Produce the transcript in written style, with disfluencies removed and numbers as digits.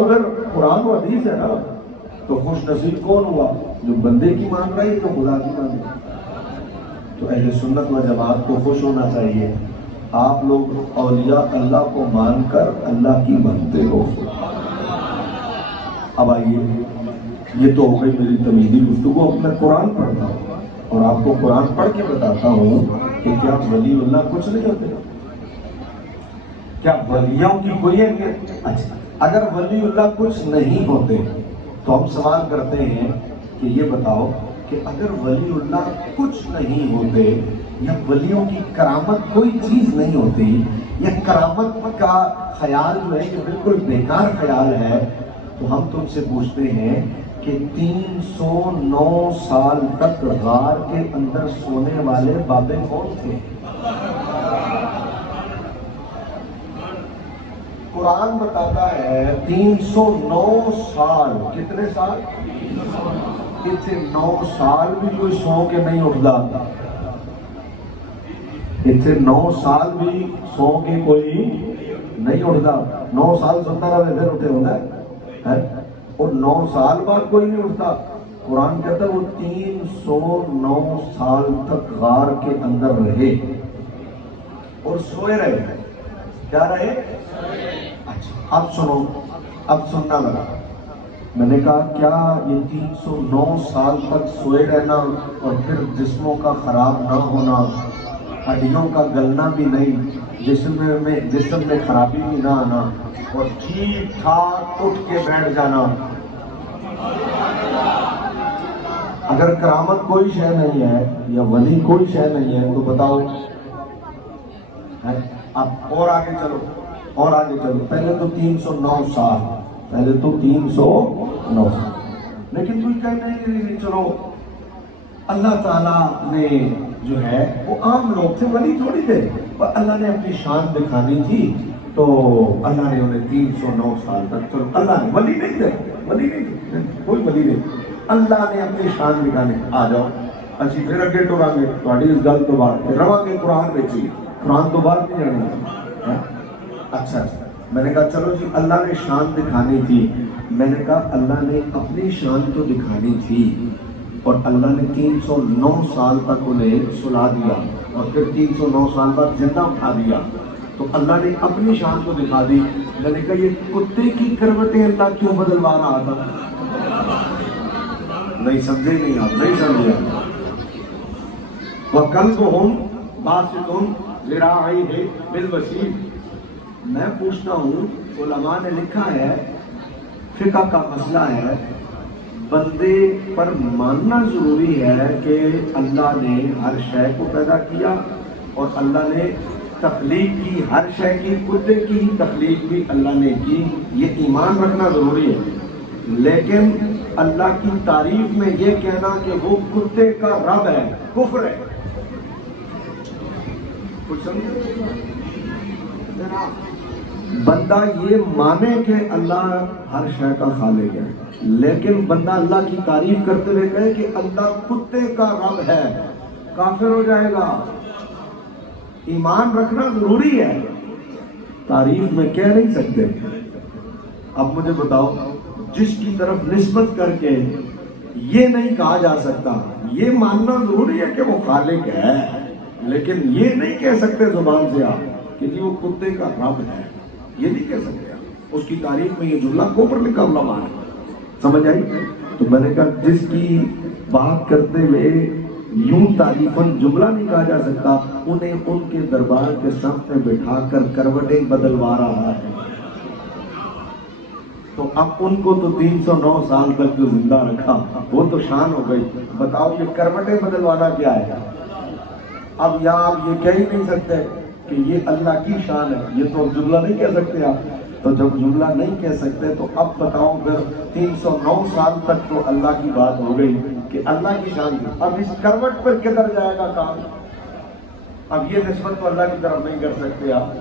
تو پھر قرآن و حدیث ہے نا. تو خوش نصیب کون ہوا؟ جو بندے کی مان رہا ہے جو خدا کی مان رہا ہے. تو اہل سنت و جماعت کو خوش ہونا چاہیے. آپ لوگ اولیاء اللہ کو مان کر اللہ کی مانتے ہو. اب آئیے، یہ تو ہو گئی میری تمیزی گفتگو. اب میں قرآن پڑھتا ہوں اور آپ کو قرآن پڑھ کے بتاتا ہوں کہ کیا ولی اللہ کچھ نہیں ہوتے؟ کیا ولیوں کی کوئی اہمیت؟ اچھا، اگر ولی اللہ کچھ نہیں ہوتے تو ہم سوال کرتے ہیں کہ یہ بتاؤ کہ اگر ولی اللہ کچھ نہیں ہوتے یا ولیوں کی کرامت کوئی چیز نہیں ہوتی یا کرامت کا خیال جو ہے کہ بالکل بیکار خیال ہے، تو ہم تم سے پوچھتے ہیں کہ 309 سال تک غار کے اندر سونے والے بابے کون تھے؟ قرآن بتاتا ہے 309 سال. کتنے سال؟ اتنے 9 سال بھی کوئی سو کے نہیں اٹھتا. اتنے 9 سال بھی سو کے کوئی نہیں اٹھتا. 9 سال سوتا رہے پھر اٹھے ہوتا ہے، اور 9 سال بعد کوئی نہیں اٹھتا. قرآن کہتا ہے وہ 309 سال تک غار کے اندر رہے اور سوئے رہے. کیا رہے؟ اچھا، اب سنو، اب سننا لگا. میں نے کہا کیا یہ 309 سال تک سوئے رہنا اور پھر جسموں کا خراب نہ ہونا، ہڈیوں کا گلنا بھی نہیں، جسم میں خرابی بھی نہ آنا اور ٹھیک ٹھاک اٹھ کے بیٹھ جانا، اگر کرامت کوئی شے نہیں ہے یا ولی کوئی شے نہیں ہے تو بتاؤ. اب اور آگے چلو، اور آگے چلو. پہلے تو 309 سال، پہلے تو 309 سال. لیکن کوئی کہے نہیں چلو اللہ تعالیٰ نے جو ہے وہ عام لوگ تھے، ولی تھوڑی تھے، پر اللہ نے اپنی شان دکھانی تھی تو اللہ نے انہیں 309 سال تک. چلو اللہ نے ولی نہیں تھے، ولی نہیں تھے، کوئی ولی نہیں، اللہ نے اپنی شان دکھانے. آ جاؤ اچھی پھر اگے ٹورا گے تھوڑی اس گل تو بعد رواں گے قرآن میں چی قرآن تو بات نہیں جانی. اچھا، میں نے کہا چلو جی اللہ نے شان دکھانی تھی. میں نے کہا اللہ نے اپنی شان تو دکھانی تھی اور اللہ نے 309 سال تک انہیں سلا دیا اور پھر 309 سال بعد زندہ اٹھا دیا. تو اللہ نے اپنی شان تو دکھا دی. میں نے کہا یہ کتے کی کروٹیں اللہ کیوں بدلوا رہا تھا؟ نہیں سمجھے نہیں آپ، نہیں سمجھے. وَكَلْبُهُمْ بَاسِطٌ ذِرَاعَيْهِ بِالْوَسِيلِ. میں پوچھتا ہوں، علماء نے لکھا ہے، فقہ کا مسئلہ ہے، بندے پر ماننا ضروری ہے کہ اللہ نے ہر شے کو پیدا کیا اور اللہ نے تخلیق کی، ہر شے کی، کتے کی تخلیق بھی اللہ نے کی، یہ ایمان رکھنا ضروری ہے. لیکن اللہ کی تعریف میں یہ کہنا کہ وہ کتے کا رب ہے کفر ہے. کچھ سمجھے؟ بندہ یہ مانے کہ اللہ ہر شے کا خالق ہے، لیکن بندہ اللہ کی تعریف کرتے ہوئے کہے کہ اللہ کتے کا رب ہے، کافر ہو جائے گا. ایمان رکھنا ضروری ہے، تعریف میں کہہ نہیں سکتے. اب مجھے بتاؤ، جس کی طرف نسبت کر کے یہ نہیں کہا جا سکتا، یہ ماننا ضروری ہے کہ وہ خالق ہے، لیکن یہ نہیں کہہ سکتے زبان سے آپ کہ جی وہ کتے کا رب ہے، یہ نہیں کہہ سکتے آپ. اس کی تعریف میں یہ جملہ کفر لکھا ہوا مان. سمجھ آئی؟ تو میں نے کہا جس کی بات کرتے ہوئے یوں تعریفاً جملہ نہیں کہا جا سکتا، انہیں ان کے دربار کے سامنے بٹھا کر کروٹیں بدلوا رہا ہے. تو اب ان کو تو 309 سال تک جو زندہ رکھا وہ تو شان ہو گئی. بتاؤ یہ کروٹیں بدلوانا کیا ہے؟ اب یہاں آپ یہ کہہ ہی نہیں سکتے کہ یہ اللہ کی شان ہے، یہ تو جملہ نہیں کہہ سکتے آپ. تو جب جملہ نہیں کہہ سکتے تو اب بتاؤ پھر 309 سال تک تو اللہ کی بات ہو گئی کہ اللہ کی شان ہے. اب اس کروٹ پر کدھر جائے گا کام؟ اب یہ نسبت تو اللہ کی طرف نہیں کر سکتے آپ.